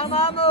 bersamamu.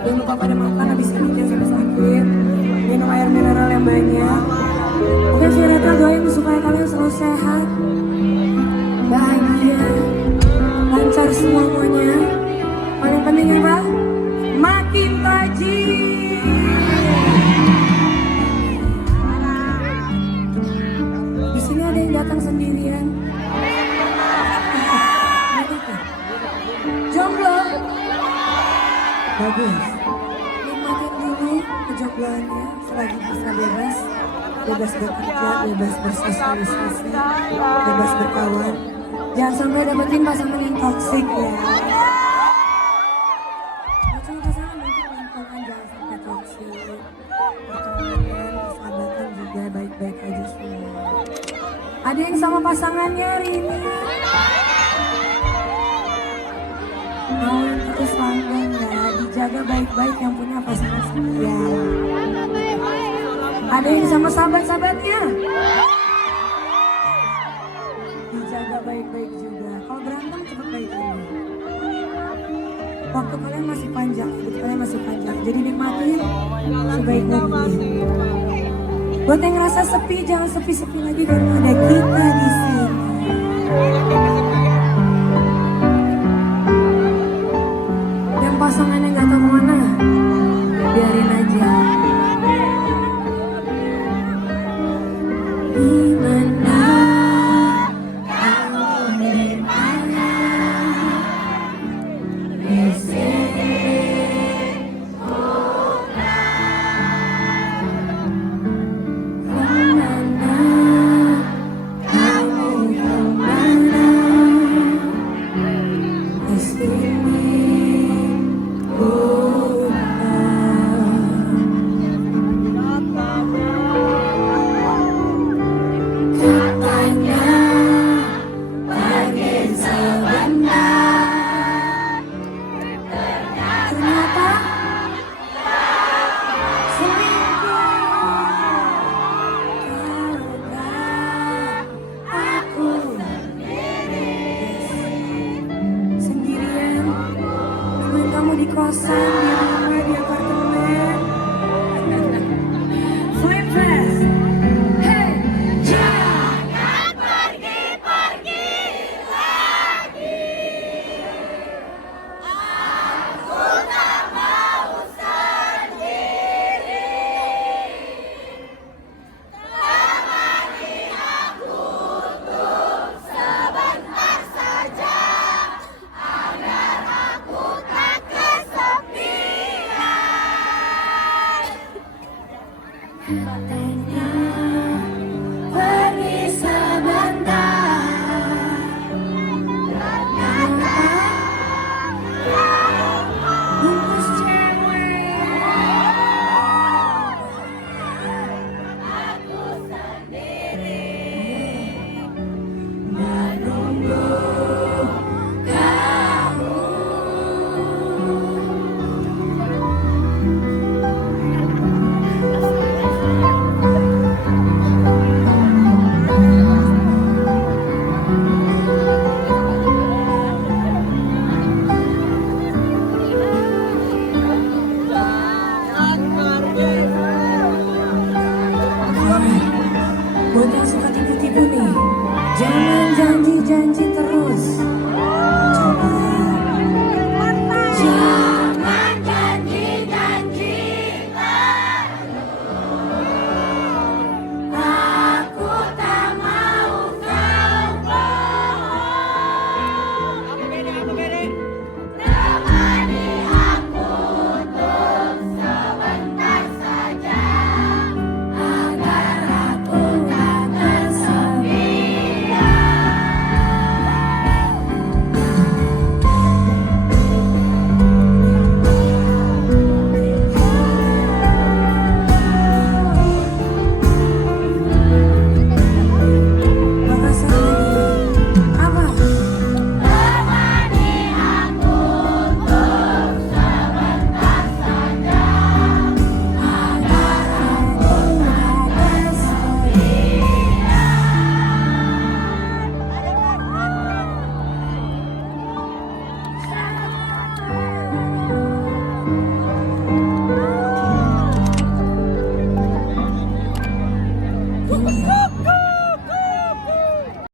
Jangan lupa pada makan habis ini jangan sampai sakit. Minum air mineral yang banyak. Oke, Fireta doain supaya kalian selalu sehat, bahagia, lancar semuanya. Paling penting apa? Makin rajin. Di sini ada yang datang sendirian. Jomblo. Bagus. Nikmatin dulu kejombloannya selagi bisa bebas. Bebas bekerja, bebas bersosialisasi, bebas berkawan. Jangan sampai dapetin pasangan yang toksik ya. Nggak cuma pasangan, mungkin lingkungan jangan sampai toksik. Pertemanan, persahabatan juga baik-baik aja semua. Ada yang sama pasangannya hari ini? Mau terus langgeng ya, dijaga baik-baik yang punya pasangan setia. Ada yang sama sahabat-sahabatnya. Dijaga baik-baik juga. Kalau berantem cepet baikin. Waktu kalian masih panjang, hidup kalian masih panjang. Jadi nikmatin sebaik mungkin. Buat yang ngerasa sepi, jangan sepi-sepi lagi karena ada kita di sini. Yang pasangannya nggak tahu kemana, biarin aja. Dimana kamu dimana? Di sini kemana? Kamu kemana? Di sini katanya pergi sebentar, ternyata seminggu. Tahukah aku sendirian, nungguin kamu di kosan, di rumah, di apartemen. Flame Fest. Hey, jangan pergi-pergi lagi. Aku tak mau sendiri. Temani aku untuk sebentar saja, agar aku tak kesepian. Katanya pergi sebentar, ternyata bungkus cewek. Aku sendiri menunggu kamu. Buat yang suka tipu-tipu nih, jangan janji-janji terus. Coba. Jangan janji-janji terus. Aku tak mau kau bohong. Temani aku untuk sebentar saja, agar aku tak kesepian. Bahasa lagi. Apa? Temani aku untuk sebentar saja, agar aku tak kesepian. Woo!